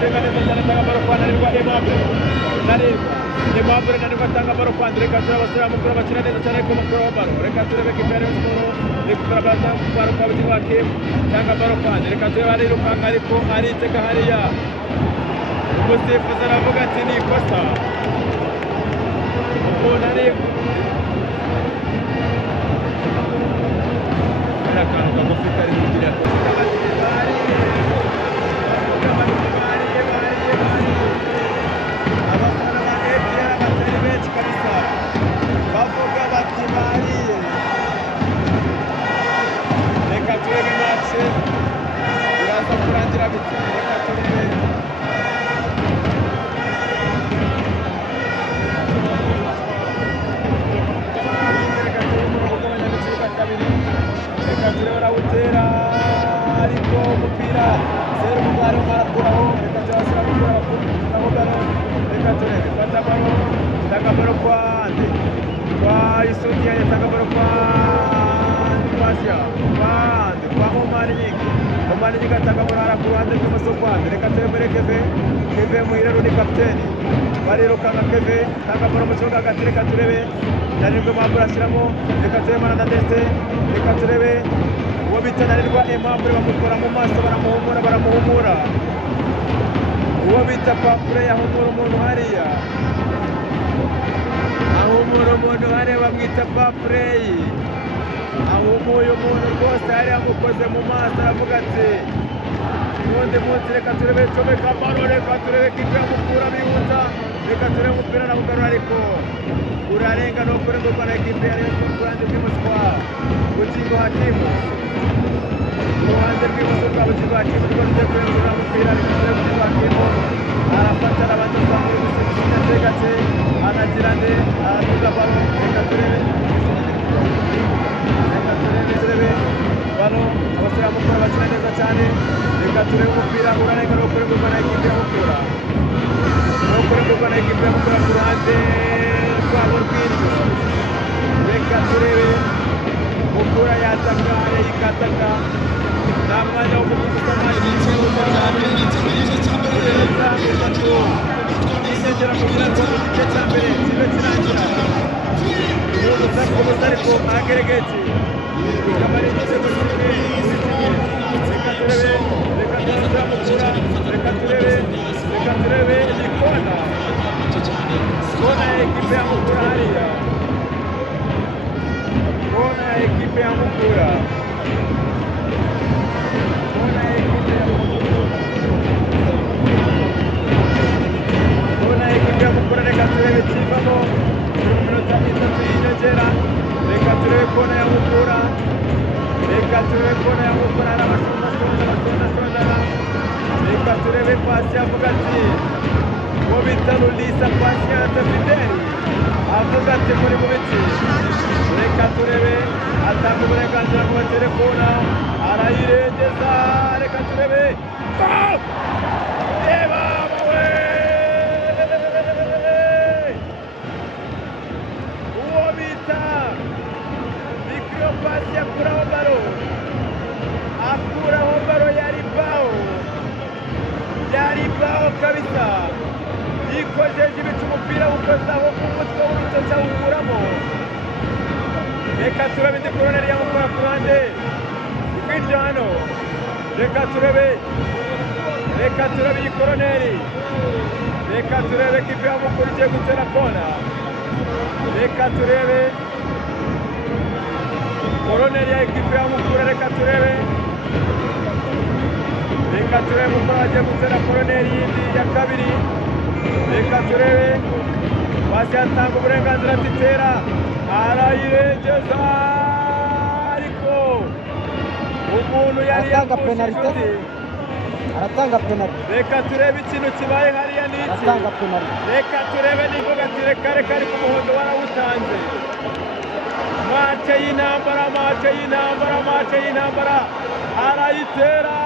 gusenga neza cyane atanga baro kwa Narirwa Aimable. Aimable Narirwa atanga baro kwa Andre. Reka turebe abasore b'umupira bakina neza cyane ariko umupira wa baro. Reka turebe kipe ya Rayon Sports rekupera baro kwa Bitima Hakim. Atanga baro kwa Andre. Reka turebe arirukanka ariko aritega hariya. Umusifuzi aravuga ati ni ikosa. Umuntu ari akantu kagufi kari kugira abafana ba APR batari benshi kabisa bavuga bati bariye. Reka turebe match iraza kurangira bite. Reka turebe barawutera ariko umupira zero mubare marakuraho. Reka turasira mubare bakuraho baro. Reka turebe fata baro taka baro kwa Ande kwa Isudia taka baro kwa Asia kwa Ande kwa Omar Nyika taka baro ara ku ruhande rw'imoso kwa Ande. Reka turebe Keve Muhirero ni kapiteni barirukanga Keve taka baro mu kibuga hagati. Reka turebe Narirwa Aimable ashyiramo. Reka turebe Mananda Destin. Reka turebe uwo bita Narirwa Aimable bamukora mu maso baramuhumura. Uwo bita Papure yahumura umuntu hariya. Ahumura umuntu hariya bamwita Papure. Ahumuye umuntu rwose hariya amukoze mu maso aravuga ati ubundi munsi reka turebe comeka baro. Reka turebe kipe ya Mukura bihuta. Reka turebe umupira na bugarura ariko urarenga no kurengurwa na ekipe ya Rayon Sports kuruhande rw'imoso kwa Bugingo Hakim. Kuruhande rw'imoso kwa Bugingo Hakim rwo rugiye kurengura umupira. Reka turebe Bugingo Hakim arafata arabanza azamura umusifuzi ndetse gake anagira nde araduga baro. Reka turebe baro abasore b'Mukura bakina neza cyane. Reka turebe umupira urarenga no kurengurwa na ekipe ya Mukura. No kurengurwa na ekipe ya Mukura ku ruhande rwabo rw'indyo. Reka turebe Mukura yataka yikataka nta mwanya wo kugusa amazi inegera kugira ngo igice cya mbere kibe kirangira. Umuntu ariko ageregeti ikaba ari igitego kimwe. Reka turebe Mukura. Reka turebe ni kona ya ekipe ya Mukura hariya. Kona ya ekipe ya Mukura. Kona ya ekipe ya Mukura. Reka turebe kivamo mu minota 3 y'inyongera. Reka turebe kona ya Mukura. Reka turebe kona ya Mukura hari abasondana. Reka turebe pasi avuga ati uwo bita Lulisa Patience Fideli avuga ati muri mu biti. Reka turebe atanga uburenganzira ku batere kona arayirengeza. Reka turebe reba bawe uwo bita Bikrio pasi akuraho baro yari bao kabisa. Yikojeje ibica umupira ukozaho umutwe w'urutoki awukuramo. Reka turebe indi koroneri ya Mukura ku ruhande rw'iryo hano. Reka turebe iyi koroneri. Reka turebe kipe ya Mukura igiye gutera kona. Reka turebe koroneri ya ekipe ya Mukura. Reka turebe Mukura agiye gutera koroneri yindi ya kabiri. Reka turebe pasi yatanga uburenganzira atitera arayirengeza ariko umuntu yari yakoze aratanga penalty. Reka turebe ikintu kibaye hariya n'iki. Aratanga penalty. Reka turebe nivuga ati reka ariko umuhondo warawutanze. Mace y'intambara arayitera.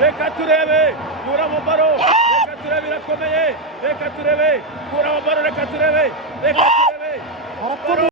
Reka turebe kuramo baro. Reka turebe irakomeye. Reka turebe kuramo baro. Reka turebe